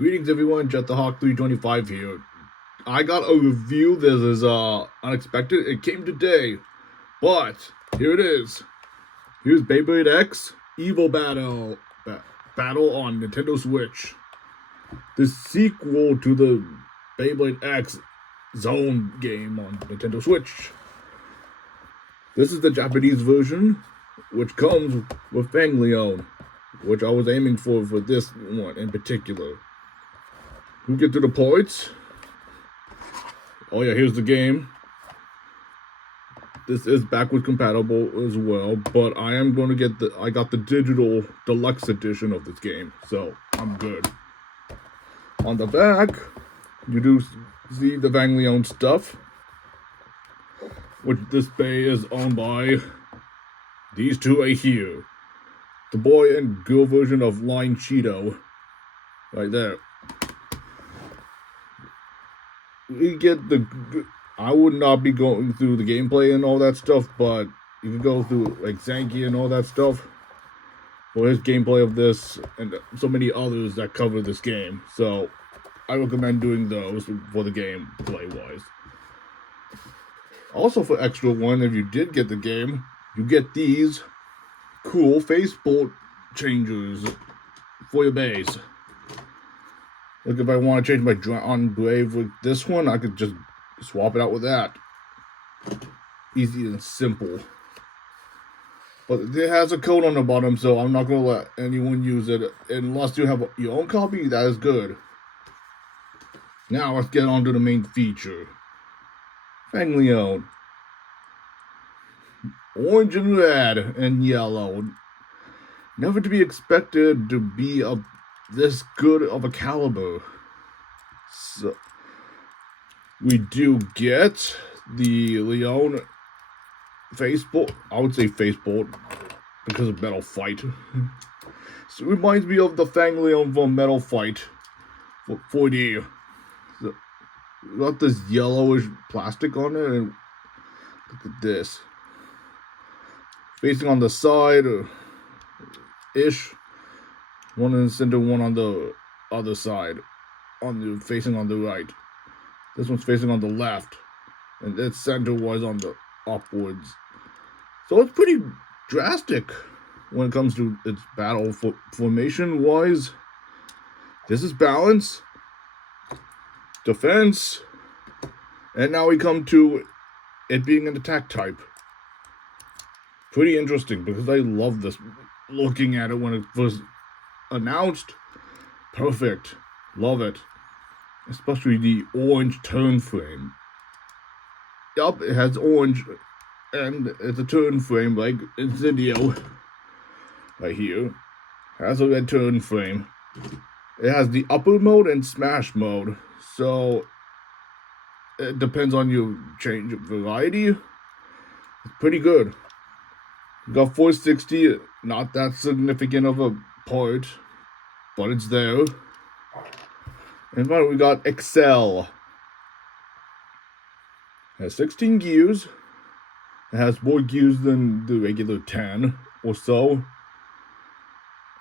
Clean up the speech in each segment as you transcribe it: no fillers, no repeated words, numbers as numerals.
Greetings everyone, Jet the Hawk 325 here. I got a review that is unexpected. It came today, but here it is. Here's Beyblade X Evil Battle on Nintendo Switch. The sequel to the Beyblade X Zone game on Nintendo Switch. This is the Japanese version, which comes with Fang Leon, which I was aiming for this one in particular. We get to the points. Oh yeah, here's the game. This is backwards compatible as well, but I am going to get I got the digital deluxe edition of this game, so I'm good. On the back, you do see the Fang Leon stuff, which this bay is owned by these two right here. The boy and girl version of Line Cheeto. Right there. We get I would not be going through the gameplay and all that stuff, but you can go through like Zanky and all that stuff for his gameplay of this and so many others that cover this game. So I recommend doing those for the gameplay wise. Also for extra one, if you did get the game, you get these cool facebolt changers for your base. Like if I want to change my on Brave with this one, I could just swap it out with that. Easy and simple. But it has a code on the bottom, so I'm not going to let anyone use it unless you have your own copy. That is good. Now let's get on to the main feature. Fang Leon. Orange and red and yellow. Never to be expected to be this good of a caliber. So we do get the Leon facebolt. I would say facebolt because of Metal Fight. So it reminds me of the Fang Leon from Metal Fight 4D. So we got this yellowish plastic on it, and look at this. Facing on the side ish. One in the center, one on the other side. Facing on the right. This one's facing on the left. And its center was on the upwards. So it's pretty drastic when it comes to its battle formation wise. This is balance, defense, and now we come to it being an attack type. Pretty interesting because I love this. Looking at it when it was announced, perfect, love it, especially the orange turn frame. Yup, it has orange, and it's a turn frame like Incendio, right here. It has a red turn frame. It has the upper mode and smash mode, so it depends on your change of variety. It's pretty good. We got 460, not that significant of a part, but it's there. And then we got Excel. It has 16 gears. It has more gears than the regular 10 or so.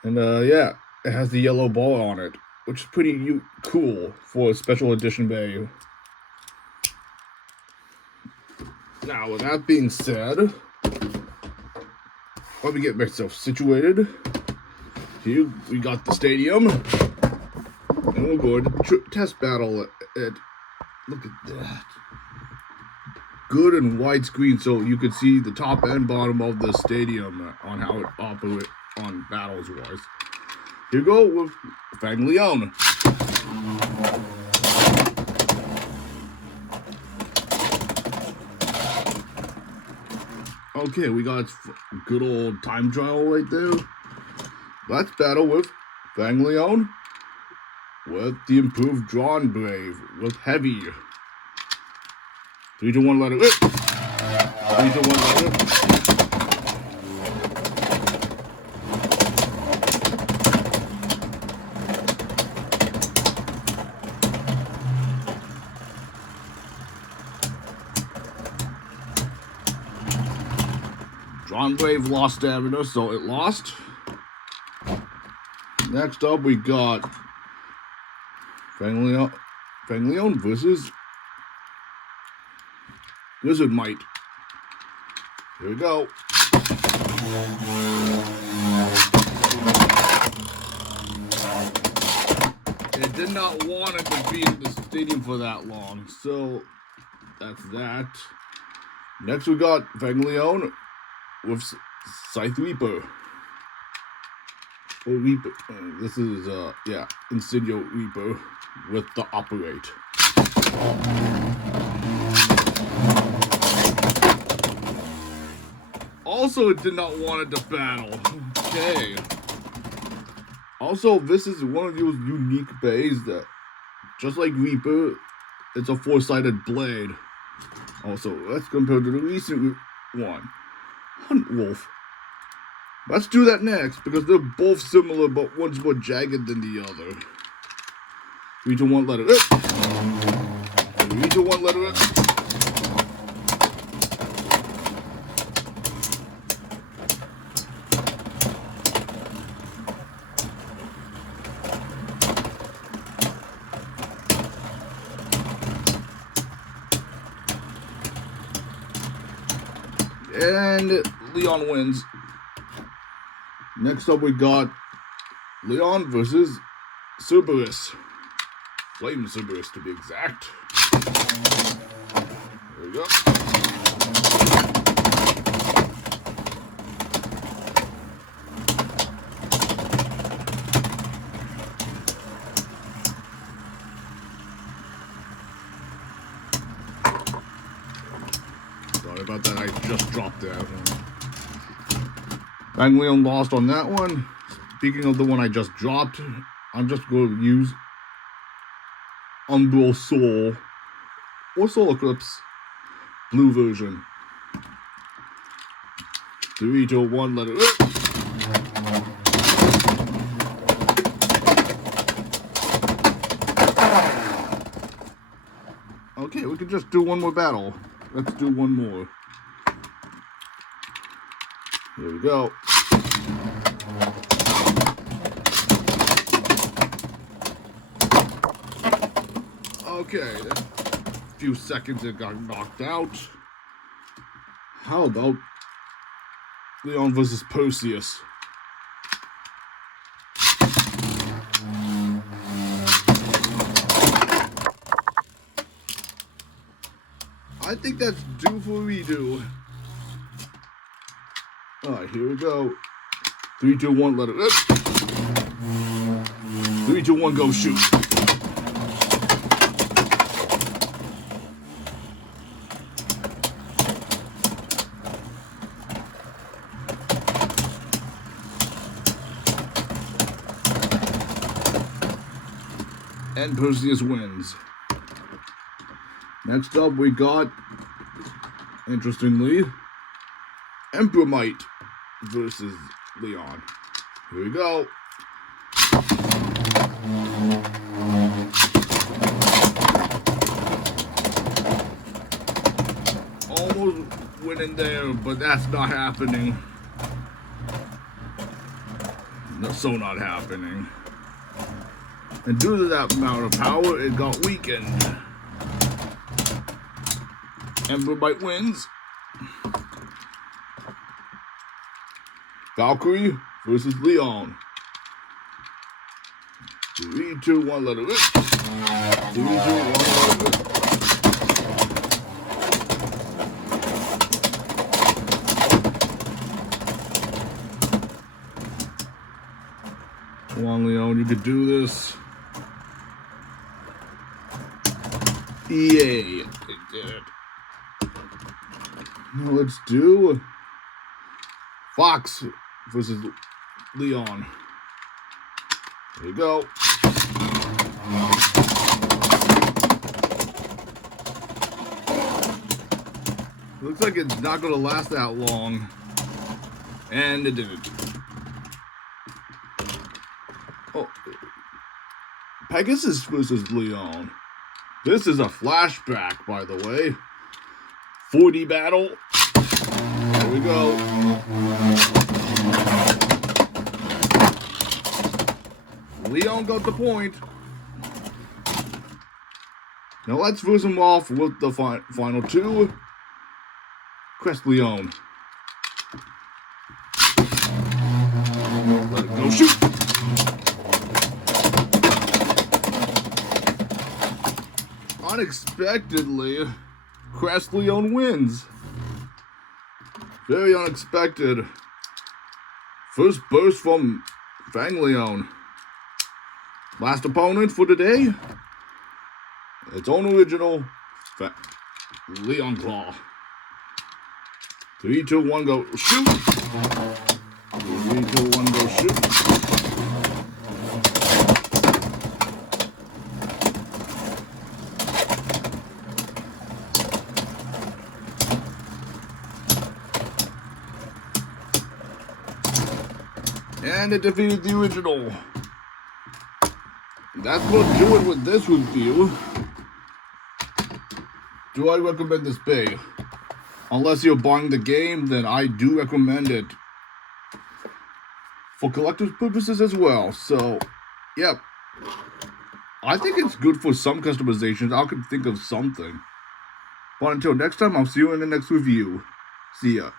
And yeah, it has the yellow ball on it, which is pretty cool for a special edition bay. Now, with that being said, let me get myself situated. Here we got the stadium, and we're going to test battle it. Look at that. Good and widescreen, so you can see the top and bottom of the stadium on how it operates on battles wise. Here we go with Fang Leon. Okay, we got good old time trial right there. Let's battle with Fang Leon with the improved Drawn Brave with Heavy. 3 to 1 letter. 3 to 1 letter. Drawn Brave lost stamina, so it lost. Next up, we got Fang Leon versus Wizard Might. Here we go. It did not want it to be in the stadium for that long, so that's that. Next we got Fang Leon with Scythe Reaper. Or Reaper. This is Insidio Reaper with the Operate. Also, it did not want it to battle. Okay. Also, this is one of those unique bays that, just like Reaper, it's a four-sided blade. Also, let's compare to the recent one, Hunt Wolf. Let's do that next, because they're both similar, but one's more jagged than the other. 3, 2, 1, let it rip. 3, 2, 1, let it rip. And Leon wins. Next up we got Leon versus Cerberus. Flame Cerberus to be exact. There we go. Sorry about that, I just dropped that one. Fang Leon lost on that one. Speaking of the one I just dropped, I'm just going to use Umbral Soul or Soul Eclipse blue version. 3, 2, 1, let it rip. Okay, we can just do one more battle. Let's do one more. Here we go. Okay, a few seconds it got knocked out. How about Leon versus Perseus? I think that's due for a redo. Alright, here we go. 3, 2, 1, let it rip. 3, 2, 1, go shoot. And Perseus wins. Next up we got, interestingly, Emperor Might versus Leon. Here we go. Almost winning there, but that's not happening. No, so not happening. And due to that amount of power, it got weakened. Emperor Might wins. Valkyrie versus Leon. 3, 2, 1, let it rip. 3, 2, 1, let it rip. Come on, Leon, you can do this. Yay, they did it. Now let's do Fox versus Leon. Here we go. Looks like it's not going to last that long. And it didn't. Oh, Pegasus versus Leon. This is a flashback, by the way. 4D battle. Here we go. Leon got the point. Now let's finish him off with the final two. Crest Leon. Let it go, shoot! Unexpectedly, Crest Leon wins. Very unexpected. First burst from Fang Leon. Last opponent for today. Its own original Leon Claw. 3, 2, 1, go shoot! 3, 2, 1, go shoot! And it defeated the original. That's what do it with this review. Do I recommend this pay? Unless you're buying the game, then I do recommend it for collector's purposes as well. So, yep. I think it's good for some customizations. I could think of something. But until next time, I'll see you in the next review. See ya.